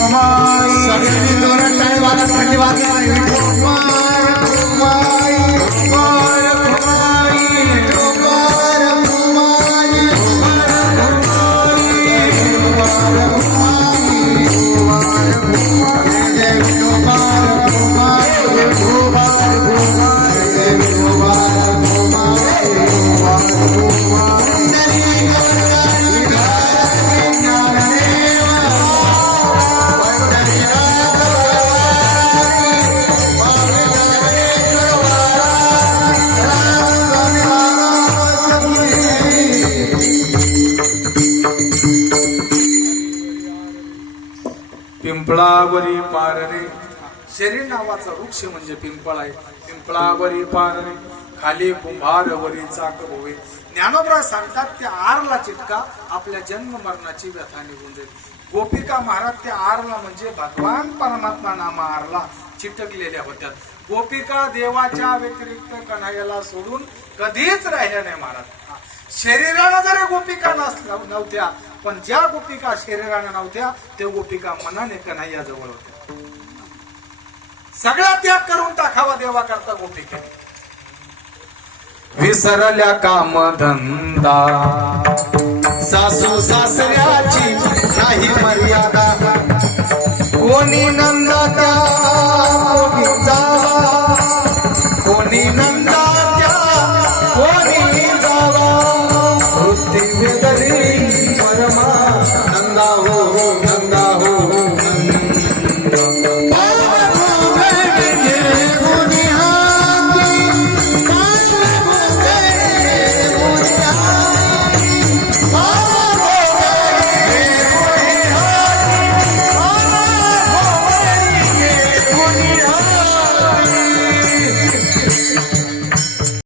सगळ्यांनी जोरात टाळी वाजत थंडी वाजणार आहे. पिंपळावरी पाररे शरीर नावाचा वृक्ष म्हणजे पिंपळ आहे. पिंपळावरी पाररे खाली कुंभारवरी चाक भोवे. ज्ञानोबा सांगतात त्या आरला चिटका आपल्या जन्म मरणाची व्यथा निघून जाईल. गोपिका महाराज त्या आरला म्हणजे भगवान परमात्मा नामा आरला चिटकलेल्या होत्या. गोपिका देवाच्या व्यतिरिक्त कन्हैयाला सोडून कधीच राहिल्या नाही महाराज. शरीराला जरी गोपिका नव्हत्या पण ज्या गोपिका शरीराने नव्हत्या त्या गोपिका मनाने कन्हैया जवळ होत्या. सगळा त्याग करून टाकावा देवा करता गोपिका. विसरल्या काम धंदा सासू सासऱ्याची नाही मर्यादा. कोणी नंदा त्या कोणी जावा, कोणी नंदा त्या कोणी जावा. वृत्ती वेदरी परमा नंदा हो नंदा